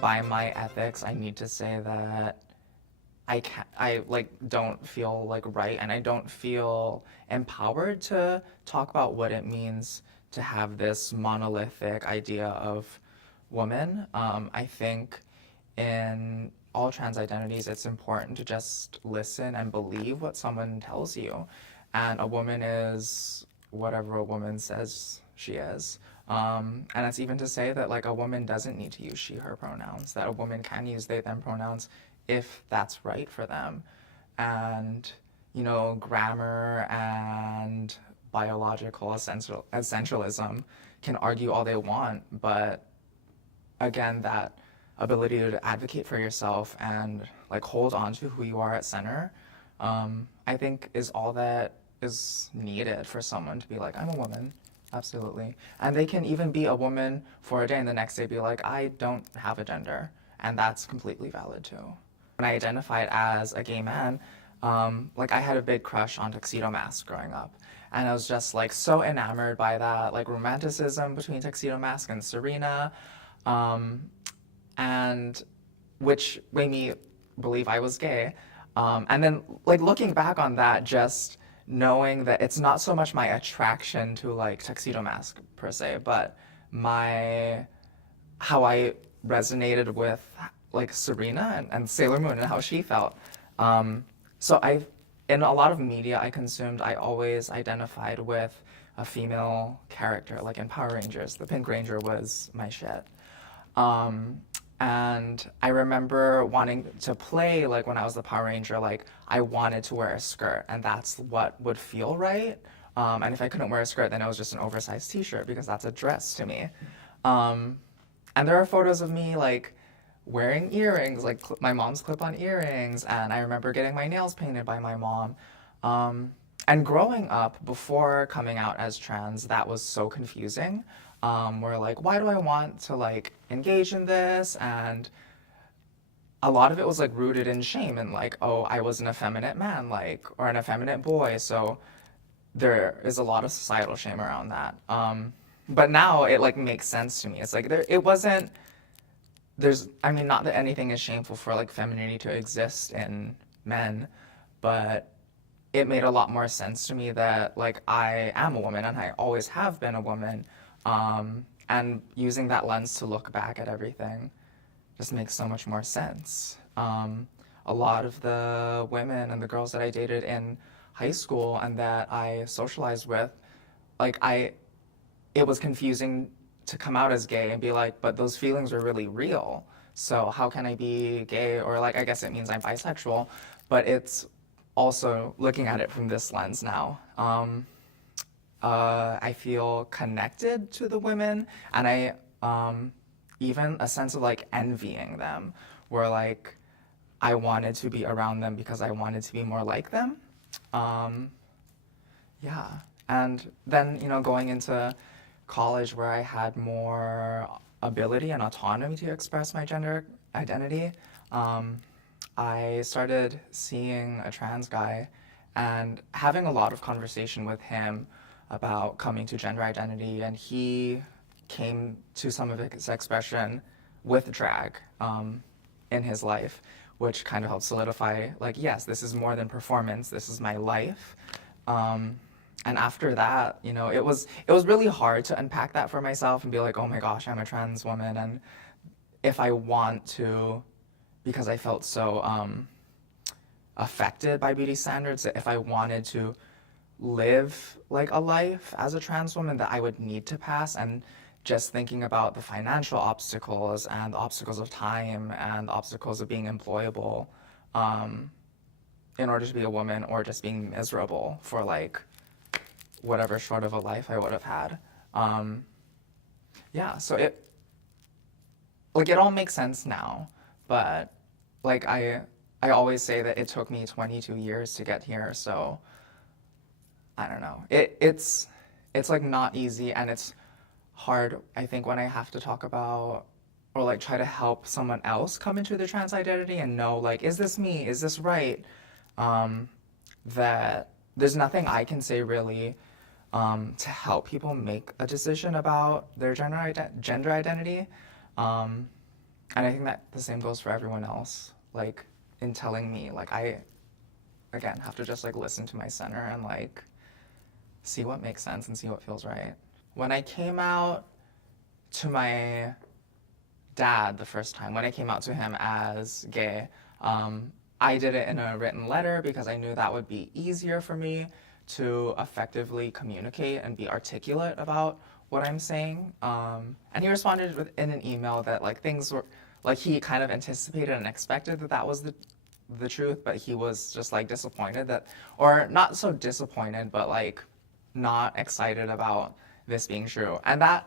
by my ethics, I need to say that I don't feel like right, and I don't feel empowered to talk about what it means to have this monolithic idea of woman. I think in all trans identities, it's important to just listen and believe what someone tells you. And a woman is whatever a woman says she is. And it's even to say that like a woman doesn't need to use she, her pronouns, that a woman can use they, them pronouns if that's right for them. And, you know, grammar and biological essentialism can argue all they want, but again, that ability to advocate for yourself and like hold on to who you are at center, I think is all that is needed for someone to be like, I'm a woman, absolutely. And they can even be a woman for a day and the next day be like, I don't have a gender. And that's completely valid too. When I identified as a gay man, like I had a big crush on Tuxedo Mask growing up. And I was just like so enamored by that, like romanticism between Tuxedo Mask and Serena, and which made me believe I was gay. And then like looking back on that, just knowing that it's not so much my attraction to like Tuxedo Mask per se, but how I resonated with like Serena and Sailor Moon and how she felt. In a lot of media I consumed, I always identified with a female character, like in Power Rangers. The Pink Ranger was my shit. And I remember wanting to play, like when I was the Power Ranger, like I wanted to wear a skirt, and that's what would feel right. And if I couldn't wear a skirt, then it was just an oversized t-shirt because that's a dress to me. And there are photos of me like wearing earrings, like my mom's clip-on earrings, and I remember getting my nails painted by my mom. And growing up, before coming out as trans, that was so confusing. Where like, why do I want to like engage in this? And a lot of it was like rooted in shame and like, oh, I was an effeminate man, like, or an effeminate boy. So there is a lot of societal shame around that. But now it like makes sense to me. It's like I mean, not that anything is shameful for like femininity to exist in men, but it made a lot more sense to me that like I am a woman and I always have been a woman. And using that lens to look back at everything just makes so much more sense. A lot of the women and the girls that I dated in high school and that I socialized with, like it was confusing to come out as gay and be like, but those feelings are really real. So how can I be gay? Or like, I guess it means I'm bisexual, but it's also looking at it from this lens now. I feel connected to the women, and I even a sense of like envying them, where like I wanted to be around them because I wanted to be more like them. Yeah, and then you know going into college where I had more ability and autonomy to express my gender identity, I started seeing a trans guy and having a lot of conversation with him about coming to gender identity, and he came to some of his expression with drag in his life, which kind of helped solidify, like, yes, this is more than performance, this is my life. And after that, you know, it was really hard to unpack that for myself and be like, oh my gosh, I'm a trans woman, and if I want to, because I felt so affected by beauty standards, that if I wanted to live like a life as a trans woman that I would need to pass, and just thinking about the financial obstacles and the obstacles of time and the obstacles of being employable in order to be a woman, or just being miserable for like whatever short of a life I would have had. Yeah, so it all makes sense now, but like I always say that it took me 22 years to get here, so I don't know. It's like not easy, and it's hard, I think, when I have to talk about or like try to help someone else come into their trans identity and know like, is this me? Is this right? That there's nothing I can say really to help people make a decision about their gender identity. And I think that the same goes for everyone else. Like, in telling me, like, I, again, have to just, like, listen to my center and, like, see what makes sense and see what feels right. When I came out to my dad the first time, when I came out to him as gay, I did it in a written letter because I knew that would be easier for me to effectively communicate and be articulate about what I'm saying. And he responded in an email that like things were like he kind of anticipated and expected that that was the truth, but he was just like disappointed that, or not so disappointed, but like not excited about this being true. And that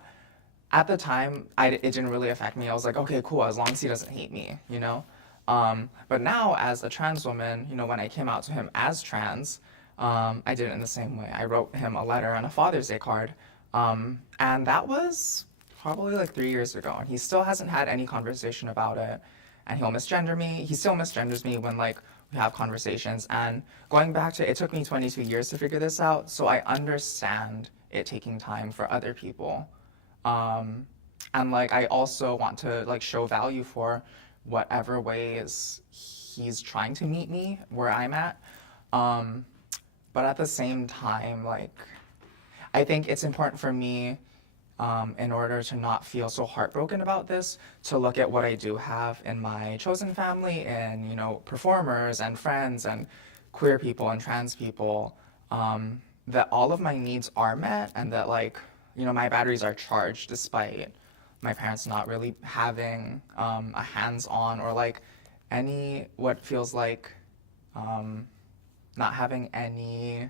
at the time, it didn't really affect me. I was like, okay, cool, as long as he doesn't hate me, you know? But now, as a trans woman, you know, when I came out to him as trans, I did it in the same way. I wrote him a letter and a Father's Day card. And that was probably like 3 years ago. And he still hasn't had any conversation about it. And he'll misgender me. He still misgenders me when like we have conversations. And going back to, it took me 22 years to figure this out. So I understand it taking time for other people. And like I also want to like show value for whatever ways he's trying to meet me where I'm at. But at the same time, like I think it's important for me, in order to not feel so heartbroken about this, to look at what I do have in my chosen family and, you know, performers and friends and queer people and trans people, that all of my needs are met and that like, you know, my batteries are charged despite my parents not really having a hands-on or like any, what feels like not having any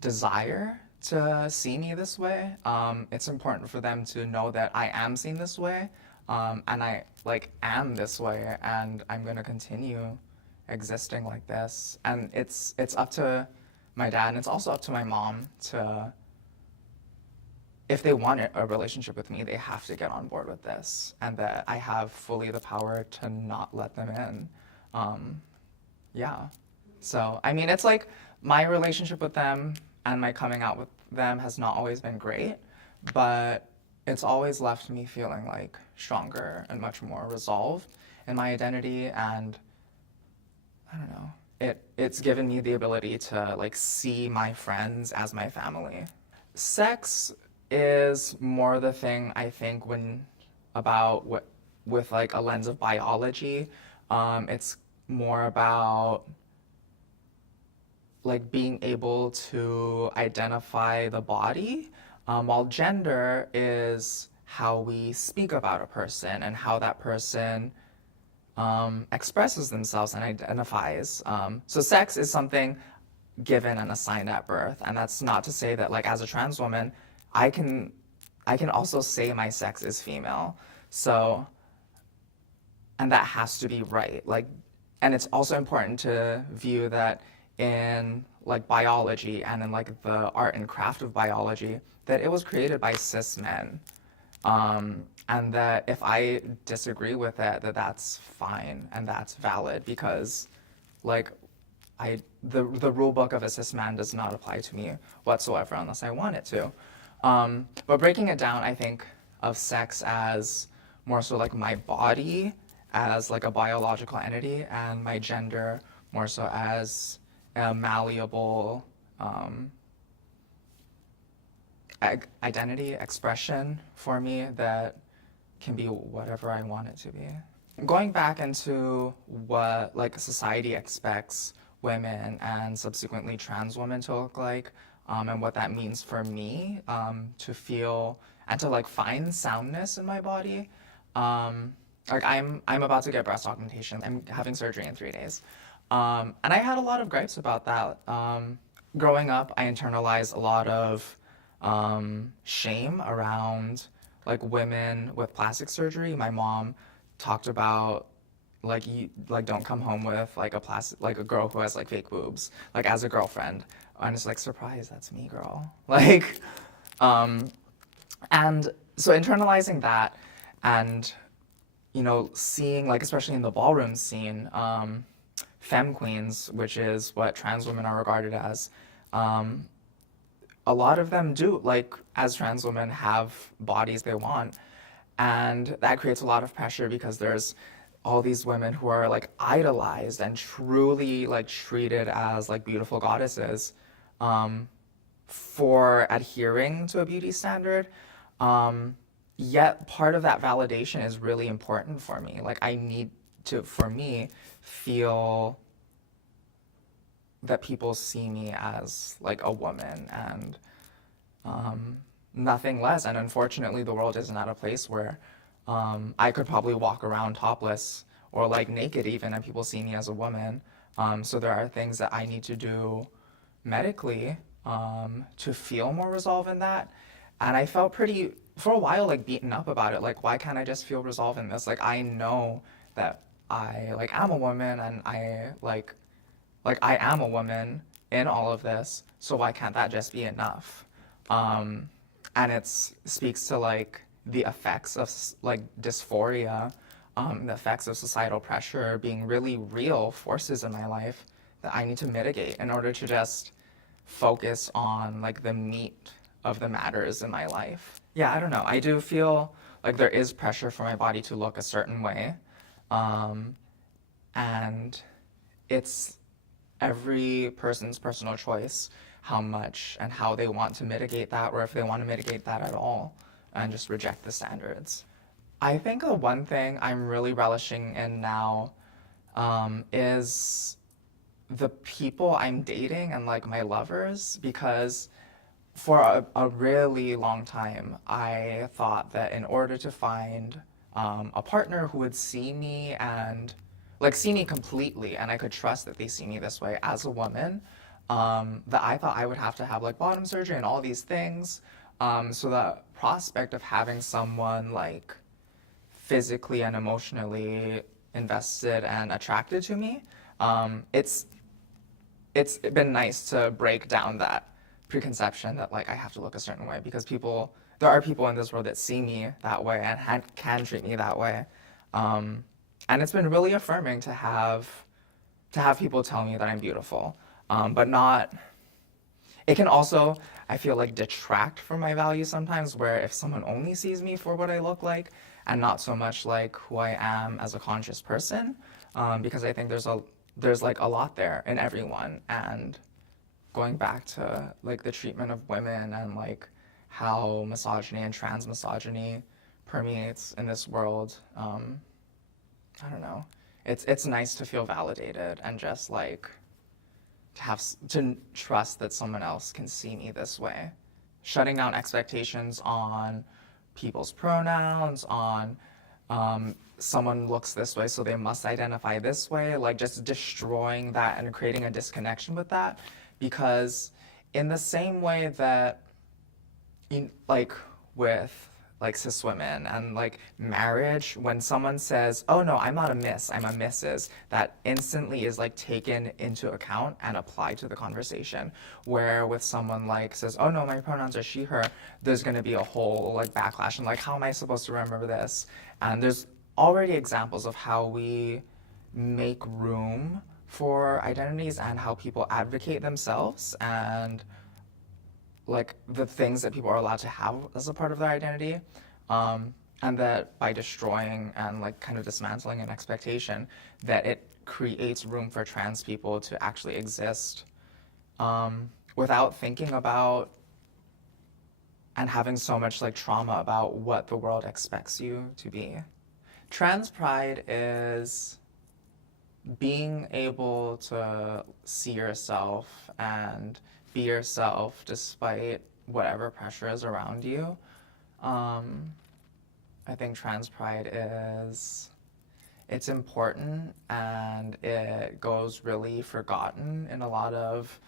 desire to see me this way. It's important for them to know that I am seen this way, and I like am this way, and I'm gonna continue existing like this. And it's up to my dad, and it's also up to my mom to, if they want a relationship with me, they have to get on board with this, and that I have fully the power to not let them in. Yeah. So, I mean, it's like my relationship with them and my coming out with them has not always been great, but it's always left me feeling like stronger and much more resolved in my identity. And I don't know, it's given me the ability to like see my friends as my family. Sex is more the thing I think when about what with like a lens of biology. It's more about like being able to identify the body, while gender is how we speak about a person and how that person expresses themselves and identifies. So sex is something given and assigned at birth, and that's not to say that like as a trans woman, I can also say my sex is female. So, and that has to be right. Like, and it's also important to view that in like biology and in like the art and craft of biology, that it was created by cis men. And that if I disagree with it, that that's fine and that's valid because like the rule book of a cis man does not apply to me whatsoever unless I want it to. But breaking it down, I think of sex as more so like my body as like a biological entity and my gender more so as a malleable identity expression for me that can be whatever I want it to be. Going back into what like society expects women and subsequently trans women to look like, and what that means for me to feel and to like find soundness in my body. Like I'm about to get breast augmentation. I'm having surgery in 3 days. And I had a lot of gripes about that. Growing up, I internalized a lot of shame around like women with plastic surgery. My mom talked about like you like don't come home with like a girl who has like fake boobs like as a girlfriend. And it's like, surprise, that's me, girl. Like, and so internalizing that and, you know, seeing like, especially in the ballroom scene, femme queens, which is what trans women are regarded as, a lot of them do, like, as trans women have bodies they want. And that creates a lot of pressure because there's all these women who are like idolized and truly like treated as like beautiful goddesses um, for adhering to a beauty standard. Um, Yet part of that validation is really important for me. Like I need to, for me, feel that people see me as like a woman and um, nothing less. And unfortunately, the world isn't at a place where I could probably walk around topless or like naked even, and people see me as a woman. So there are things that I need to do medically to feel more resolve in that. And I felt pretty, for a while, like beaten up about it. Like, why can't I just feel resolve in this? Like, I know that I like am a woman and like I am a woman in all of this, so why can't that just be enough? Um, and it speaks to like the effects of like dysphoria, the effects of societal pressure being really real forces in my life that I need to mitigate in order to just focus on like the meat of the matters in my life. Yeah, I don't know. I do feel like there is pressure for my body to look a certain way. Um, and it's every person's personal choice how much and how they want to mitigate that, or if they want to mitigate that at all and just reject the standards. I think the one thing I'm really relishing in now is the people I'm dating and like my lovers, because for a really long time I thought that in order to find a partner who would see me and like see me completely and I could trust that they see me this way as a woman, that I thought I would have to have like bottom surgery and all these things. So the prospect of having someone like physically and emotionally invested and attracted to me, it's been nice to break down that preconception that like I have to look a certain way, because there are people in this world that see me that way and can treat me that way. And it's been really affirming to have people tell me that I'm beautiful, but not. It can also, I feel like, detract from my value sometimes, where if someone only sees me for what I look like and not so much like who I am as a conscious person, because I think there's like a lot there in everyone. And going back to like the treatment of women and like how misogyny and trans misogyny permeates in this world, I don't know. It's nice to feel validated and just like to trust that someone else can see me this way. Shutting down expectations on people's pronouns, on someone looks this way, so they must identify this way, like just destroying that and creating a disconnection with that. Because in the same way that, like with like cis women and like marriage, when someone says, oh no, I'm not a miss, I'm a missus, that instantly is like taken into account and applied to the conversation. Where with someone like says, oh no, my pronouns are she, her, there's gonna be a whole like backlash and like, how am I supposed to remember this? And there's already examples of how we make room for identities and how people advocate themselves and like the things that people are allowed to have as a part of their identity, and that by destroying and like kind of dismantling an expectation, that it creates room for trans people to actually exist without thinking about and having so much like trauma about what the world expects you to be. Trans pride is being able to see yourself and be yourself despite whatever pressure is around you. I think trans pride it's important, and it goes really forgotten in a lot of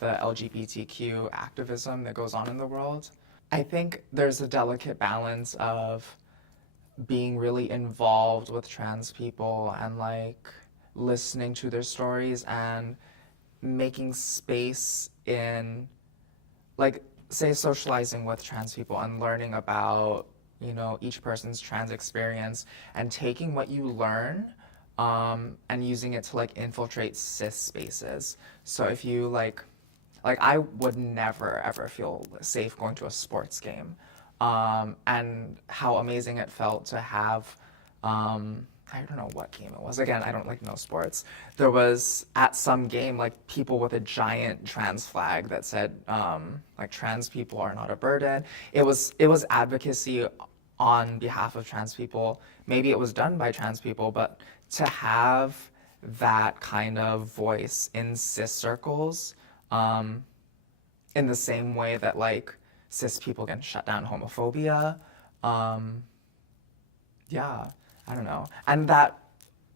the LGBTQ activism that goes on in the world. I think there's a delicate balance of being really involved with trans people and like listening to their stories and making space in like say socializing with trans people and learning about each person's trans experience and taking what you learn and using it to like infiltrate cis spaces. So if you like I would never ever feel safe going to a sports game and how amazing it felt to have, I don't know what game it was. Again, I don't like know sports. There was at some game like people with a giant trans flag that said like trans people are not a burden. It was advocacy on behalf of trans people. Maybe it was done by trans people, but to have that kind of voice in cis circles, in the same way that like cis people can shut down homophobia, yeah, I don't know. And that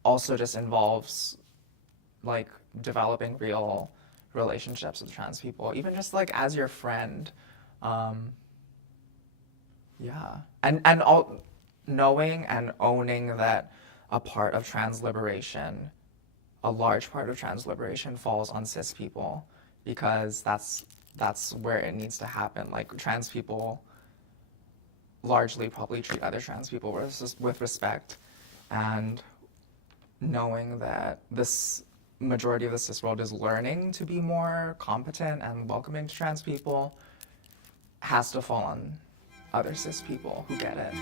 also just involves like developing real relationships with trans people, even just like as your friend. Um, yeah. And all knowing and owning that a part of trans liberation, a large part of trans liberation falls on cis people because that's where it needs to happen. Like trans people largely probably treat other trans people with respect, and knowing that this majority of the cis world is learning to be more competent and welcoming to trans people has to fall on other cis people who get it.